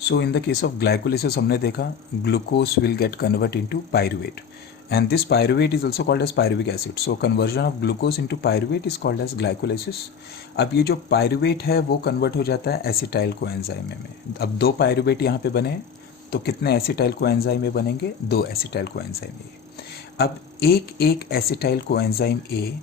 So in the case of glycolysis हमने देखा glucose will get convert into pyruvate and this pyruvate is also called as pyruvic acid. So conversion of glucose into pyruvate is called as glycolysis. अब ये जो pyruvate है वो convert हो जाता है एसिटाइल कोएंजाइम में. अब दो पायरुवेट यहाँ पे बने तो कितने एसिटाइल कोएंजाइम में बनेंगे? दो एसिटाइल कोएंजाइम ए. अब एक एसिटाइल कोएंजाइम ए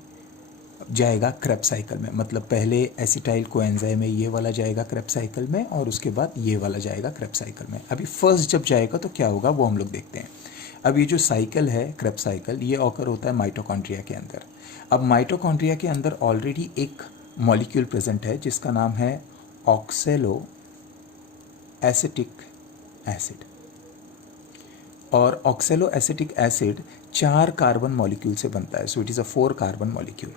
जाएगा क्रेब्स साइकिल में, मतलब पहले एसिटाइल कोएंजाइम में ये वाला जाएगा क्रेब्स साइकिल में और उसके बाद ये वाला जाएगा क्रेब्स साइकिल में. अभी फर्स्ट जब जाएगा तो क्या होगा वो हम लोग देखते हैं. अब ये जो साइकिल है क्रेब्स साइकिल ये ऑकर होता है माइटोकॉन्ड्रिया के अंदर. अब माइटोकॉन्ड्रिया के अंदर ऑलरेडी एक मॉलिक्यूल प्रेजेंट है जिसका नाम है ऑक्सेलो एसिटिक एसिड. और ऑक्सेलो एसिटिक एसिड 4 कार्बन मॉलिक्यूल से बनता है. So it is a 4 carbon molecule.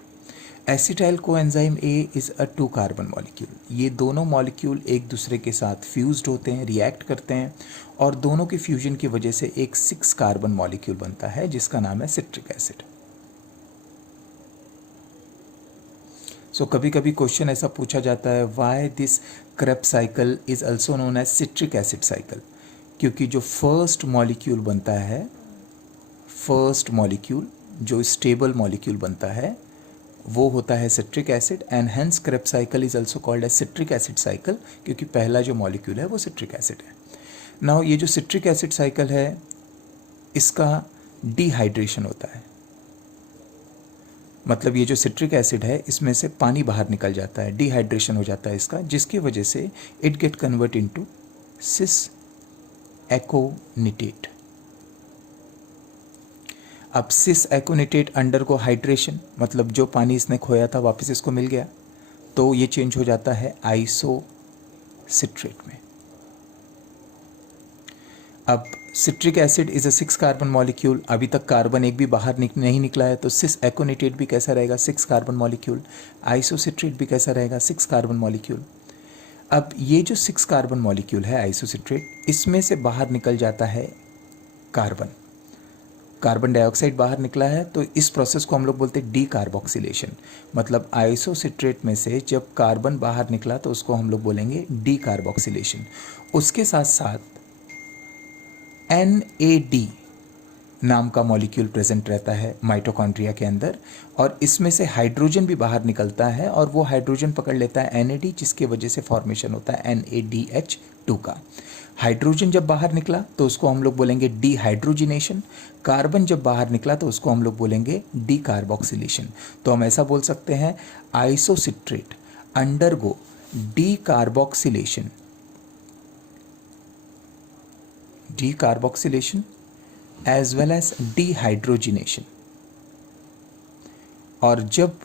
Acetyl coenzyme A is a 2 carbon molecule. ये दोनों मॉलिक्यूल एक दूसरे के साथ फ्यूज्ड होते हैं, रिएक्ट करते हैं और दोनों के फ्यूजन की वजह से एक 6 कार्बन मॉलिक्यूल बनता है जिसका नाम है सिट्रिक एसिड. सो कभी कभी क्वेश्चन ऐसा पूछा जाता है why this Krebs cycle is also known as citric acid cycle. क्योंकि जो फर्स्ट मॉलिक्यूल बनता है, फर्स्ट मॉलिक्यूल जो स्टेबल मॉलिक्यूल बनता है वो होता है citric acid and hence Krebs cycle is also called as citric acid cycle क्योंकि पहला जो मॉलिक्यूल है वो सिट्रिक एसिड है. नाउ ये जो सिट्रिक एसिड साइकिल है इसका डिहाइड्रेशन होता है, मतलब ये जो सिट्रिक एसिड है इसमें से पानी बाहर निकल जाता है, डिहाइड्रेशन हो जाता है इसका, जिसकी वजह से it get convert into sis aconitate. अब सिस एकोनिटेट अंडर को हाइड्रेशन, मतलब जो पानी इसने खोया था वापस इसको मिल गया तो ये चेंज हो जाता है आइसोसिट्रेट में. अब citric acid is a 6 carbon molecule. अभी तक कार्बन एक भी बाहर नहीं निकला है तो सिस एकोनिटेट भी कैसा रहेगा? 6 कार्बन मॉलिक्यूल. आइसोसिट्रेट भी कैसा रहेगा? 6 कार्बन मॉलिक्यूल. अब ये जो 6 कार्बन मॉलिक्यूल है आइसोसिट्रेट, इसमें से बाहर निकल जाता है कार्बन. कार्बन डाइऑक्साइड बाहर निकला है तो इस प्रोसेस को हम लोग बोलते हैं डी कार्बोक्सिलेशन. मतलब आइसोसिट्रेट में से जब कार्बन बाहर निकला तो उसको हम लोग बोलेंगे डी कार्बोक्सिलेशन. उसके साथ साथ NAD नाम का मॉलिक्यूल प्रेजेंट रहता है माइटोकॉन्ड्रिया के अंदर और इसमें से हाइड्रोजन भी बाहर निकलता है और वो हाइड्रोजन पकड़ लेता है NAD जिसकी वजह से फॉर्मेशन होता है NADH2 का. हाइड्रोजन जब बाहर निकला तो उसको हम लोग बोलेंगे डीहाइड्रोजिनेशन. कार्बन जब बाहर निकला तो उसको हम लोग बोलेंगे डी कार्बोक्सिलेशन. तो हम ऐसा बोल सकते हैं isocitrate undergo D carboxylation, decarboxylation as well as dehydrogenation. और जब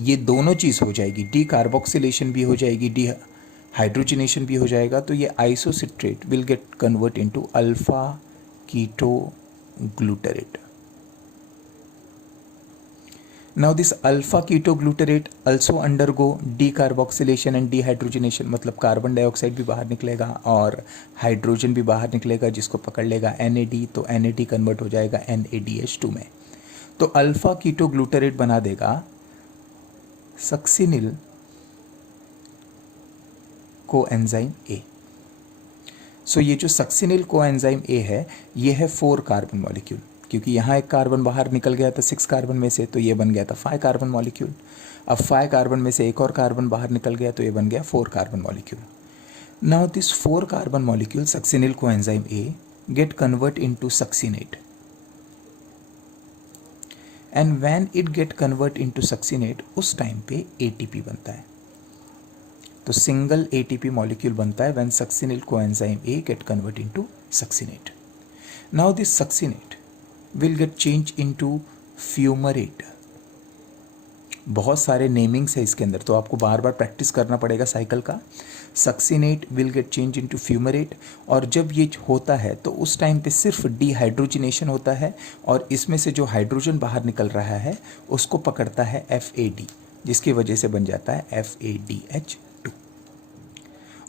ये दोनों चीज़ हो जाएगी, डीकार्बोक्सिलेशन भी हो जाएगी, डीहाइड्रोजिनेशन भी हो जाएगा, तो ये isocitrate will get convert into alpha keto glutarate. Now this alpha keto glutarate also undergo decarboxylation and dehydrogenation. मतलब कार्बन डाइऑक्साइड भी बाहर निकलेगा और हाइड्रोजन भी बाहर निकलेगा जिसको पकड़ लेगा NAD, तो NAD कन्वर्ट हो जाएगा NADH2 में. तो अल्फा कीटो ग्लूटारेट बना देगा सक्सिनिल कोएंजाइम A. सो ये जो सक्सिनिल कोएंजाइम A है ये है 4 कार्बन मॉलिक्यूल. क्योंकि यहाँ एक कार्बन बाहर निकल गया था 6 कार्बन में से तो ये बन गया था 5 कार्बन मॉलिक्यूल. अब 5 कार्बन में से एक और कार्बन बाहर निकल गया तो ये बन गया 4 carbon molecule. Now this 4 carbon molecule succinyl coenzyme A gate convert into succinate and when it get convert into succinate उस टाइम पे ATP बनता है. तो सिंगल ATP मॉलिक्यूल बनता है when succinyl coenzyme A gate convert into succinate. Now this succinate will get changed into fumarate. बहुत सारे namings है इसके अंदर तो आपको बार बार प्रैक्टिस करना पड़ेगा साइकिल का. Succinate will get change into fumarate और जब ये होता है तो उस टाइम पे सिर्फ डीहाइड्रोजिनेशन होता है और इसमें से जो हाइड्रोजन बाहर निकल रहा है उसको पकड़ता है FAD जिसकी वजह से बन जाता है FADH2.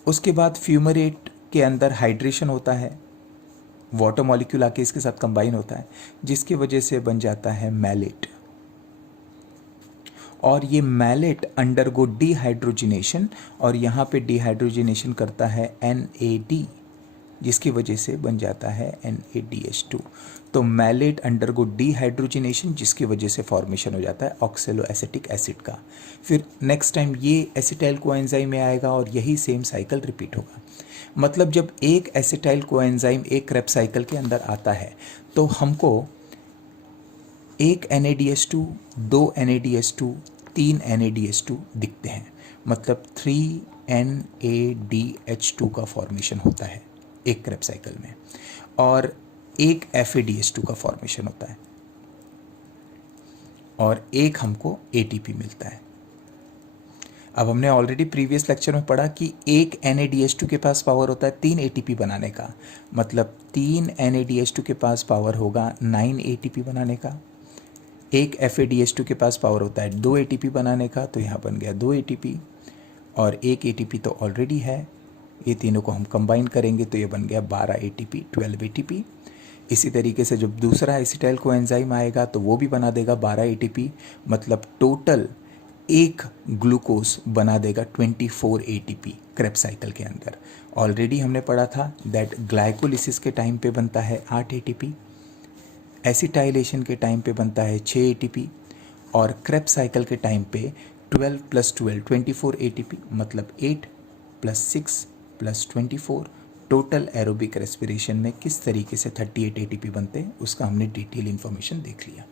उसके बाद फ्यूमरेट के अंदर हाइड्रेशन होता है, वाटर मॉलिक्यूल आके इसके साथ कंबाइन होता है जिसकी वजह से बन जाता है मैलेट और ये मैलेट अंडरगो डीहाइड्रोजिनेशन और यहाँ पे डीहाइड्रोजिनेशन करता है NAD जिसकी वजह से बन जाता है NADH2। तो मैलेट अंडरगो डिहाइड्रोजिनेशन, जिसकी वजह से फॉर्मेशन हो जाता है ऑक्सैलोएसिटिक एसिड का। फिर नेक्स्ट टाइम ये एसिटाइल कोएंजाइम में आएगा और यही सेम साइकिल रिपीट होगा। मतलब जब एक एसिटाइल कोएंजाइम एक क्रेब्स साइकिल के अंदर आता है तो हमको एक NADH2, 2 NADH2, 3 NADH2 दिखते हैं। मतलब 3NADH2 का फॉर्मेशन होता है एक क्रेब्स साइकिल में, और एक FADH2 का फॉर्मेशन होता है, और एक हमको ATP मिलता है। अब हमने ऑलरेडी प्रीवियस लेक्चर में पढ़ा कि एक NADH2 के पास पावर होता है 3 ATP बनाने का, मतलब 3 NADH2 के पास पावर होगा 9 ATP बनाने का। एक FADH2 के पास पावर होता है 2 ATP बनाने का, तो यहाँ बन गया 2 ATP, और एक ATP तो ऑलरेडी है, ये तीनों को हम कंबाइन करेंगे तो ये बन गया 12 ATP, 12 ATP। इसी तरीके से जब दूसरा एसिटाइल कोएंजाइम आएगा तो वो भी बना देगा 12 ATP, मतलब टोटल एक ग्लूकोज बना देगा 24 ATP क्रेब्स साइकिल के अंदर। ऑलरेडी हमने पढ़ा था दैट ग्लाइकोलिसिस के टाइम पे बनता है 8 ATP, एसिटाइलेशन के टाइम पे बनता है 6 ATP, और क्रेब्स साइकिल के टाइम पे 12 + 12 24 ATP, मतलब 8 + 6 + 24। टोटल एरोबिक रेस्पिरेशन में किस तरीके से 38 ATP बनते हैं उसका हमने डिटेल इन्फॉर्मेशन देख लिया।